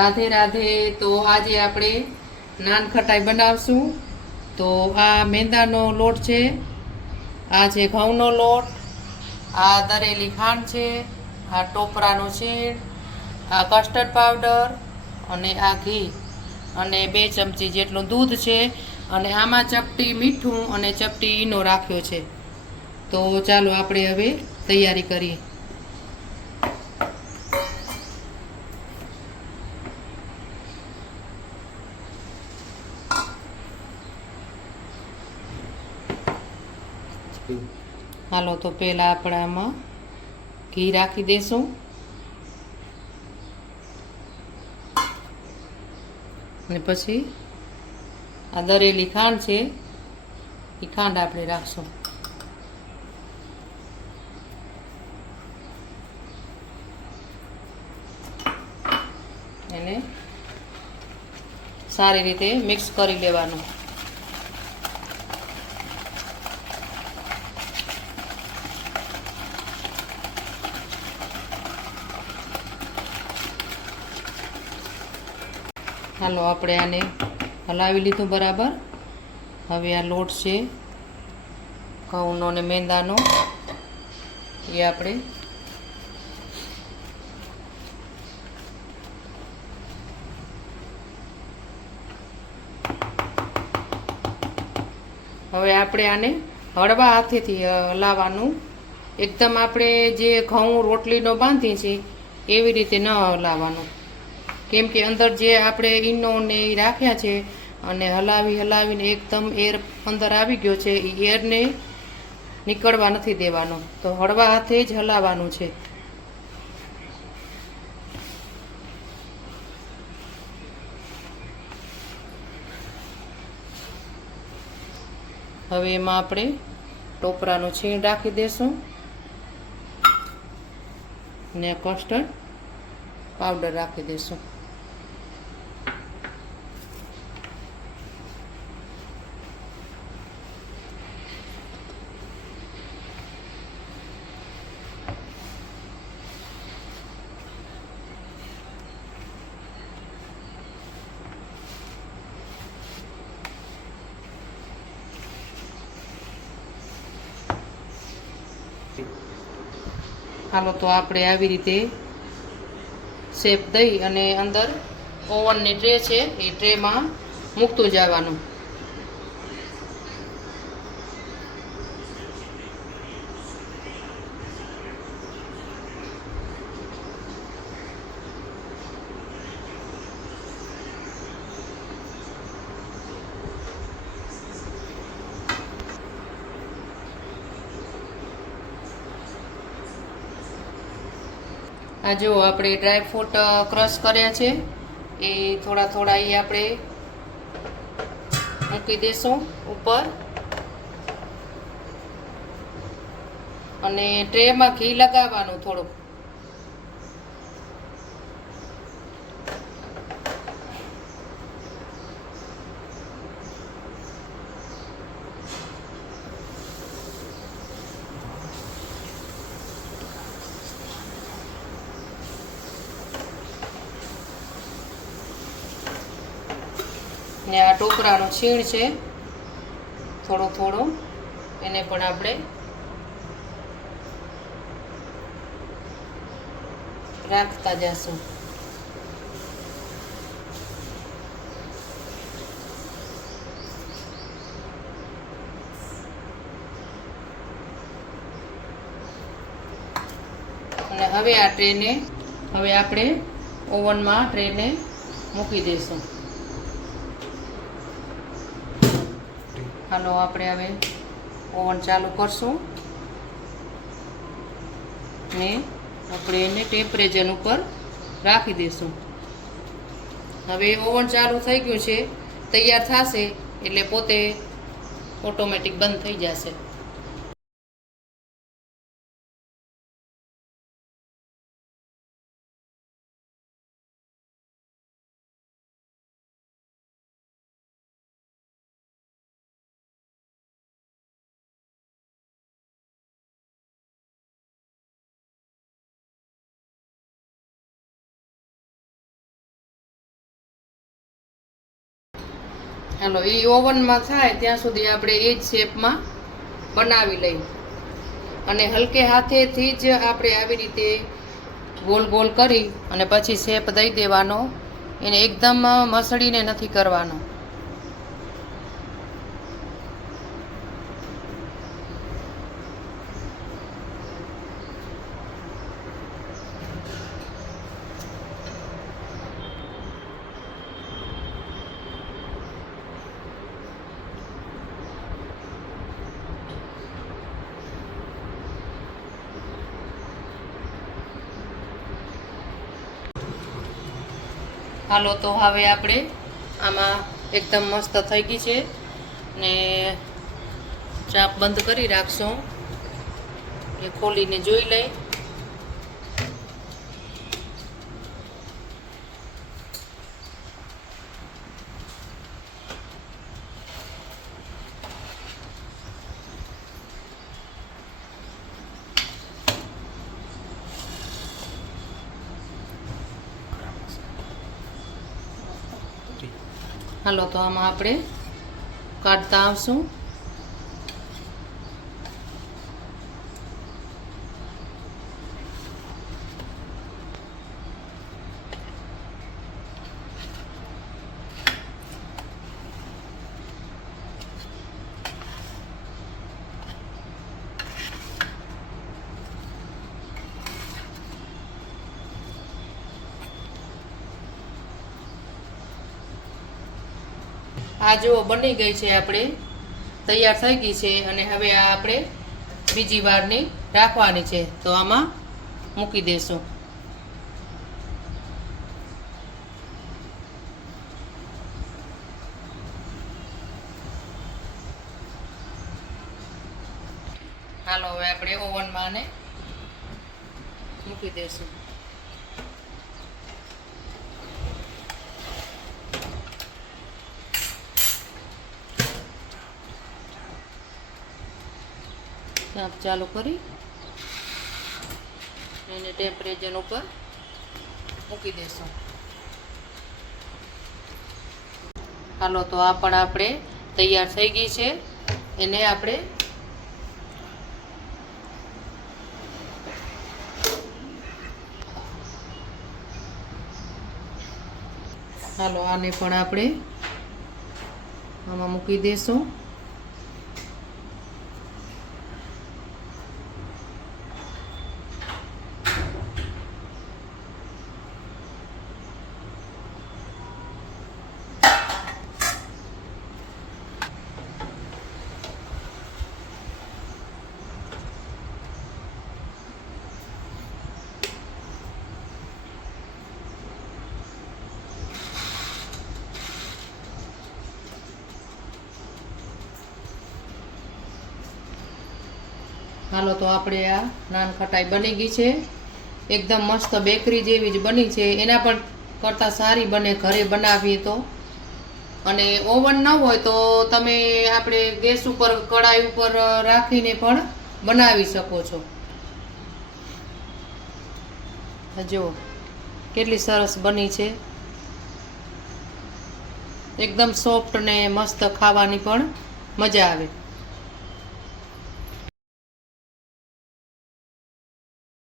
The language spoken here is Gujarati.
રાધે રાધે। તો આજે આપણે નાન ખટાઈ બનાવશું। તો આ મેંદાનો લોટ છે, આ છે ઘઉંનો લોટ, આ દરેલી ખાંડ છે, આ ટોપરાનો છીણ, આ કસ્ટર્ડ પાવડર અને આ ઘી અને 2 ચમચી જેટલું દૂધ છે અને આમાં ચપટી મીઠું અને ચપટી ઈનો રાખ્યો છે। તો ચાલો આપણે હવે તૈયારી કરીએ। હાલો, તો પહેલાં આપણે આમાં ઘી રાખી દઈશું અને પછી આ દરેલી ખાંડ છે એ ખાંડ આપણે રાખશું। એને સારી રીતે મિક્સ કરી લેવાનું। હાલો, આપણે આને હલાવી લીધું બરાબર। હવે આ લોટ છે ઘઉંનો ને મેંદાનો એ આપણે આને હળવા હાથેથી હલાવવાનું। એકદમ આપણે જે ઘઉં રોટલીનો બાંધી છે એવી રીતે ન હલાવવાનું, કેમ કે અંદર જે આપણે ઈનો ને એ રાખ્યા છે અને હલાવીને એકદમ એર અંદર આવી ગયો છે, એ એરને નીકળવા નથી દેવાનો। તો હળવા હાથે જ હલાવવાનું છે। હવે એમાં આપણે ટોપરાનું છીણ રાખી દઈશું ને કસ્ટર્ડ પાવડર રાખી દઈશું। હાલો, તો આપણે આવી રીતે શેપ દઈ અને અંદર ઓવનની ટ્રે છે એ ટ્રેમાં મૂકતું જવાનું। આ જો આપણે ડ્રાયફ્રૂટ ક્રશ કર્યા છે એ થોડા એ આપણે મૂકી દઈશું ઉપર અને ટ્રેમાં ઘી લગાવવાનું થોડુંક। ને આ ટોપરાનું છીણ છે થોડું એને પણ આપણે રાખતા જશું। અને હવે આ ટ્રેને આપણે ઓવનમાં ટ્રેને મૂકી દઈશું। હાલો, આપણે હવે ઓવન ચાલુ કરશું ને આપણે એને ટેમ્પરેચર ઉપર રાખી દઈશું। હવે ઓવન ચાલુ થઈ ગયું છે, તૈયાર થશે એટલે પોતે ઓટોમેટિક બંધ થઈ જશે। હાલો એ ઓવનમાં થાય ત્યાં સુધી આપણે એ જ શેપમાં બનાવી લઈએ અને હલકે હાથેથી જ આપણે આવી રીતે ગોલ ગોલ કરી અને પછી શેપ દઈ દેવાનો, એને એકદમ મસળીને નથી કરવાનો. હાલો તો હવે આપણે આમાં એકદમ મસ્ત થઈ ગઈ છે ને ચાપ બંધ કરી રાખશું. એ ખોલીને જોઈ લઈ. હાલો તો આમાં આપણે કાઢતા આવશું. આ જો બની ગઈ છે, આપણે તૈયાર થઈ ગઈ છે અને હવે આ આપણે બીજી વારની રાખવાની છે તો આમાં મૂકી દેશું. હાલો હવે આપણે ઓવનમાં આને મૂકી દેશું. ચાલુ કરી એને ટેમ્પરેચર ઉપર મૂકી દેશું. હાલો તો આ પણ આપણે તૈયાર થઈ ગઈ છે. એને આપણે હાલો આને પણ આપણે આમાં મૂકી દેશું. હાલો તો આપણે આ નાન ખટાઈ બની ગઈ છે. એકદમ મસ્ત બેકરી જેવી જ બની છે. એના પણ કરતાં સારી બને ઘરે બનાવીએ તો. અને ઓવન ન હોય તો તમે આપણે ગેસ ઉપર કડાઈ ઉપર રાખીને પણ બનાવી શકો છો. જો કેટલી સરસ બની છે. એકદમ સોફ્ટ ને મસ્ત, ખાવાની પણ મજા આવે.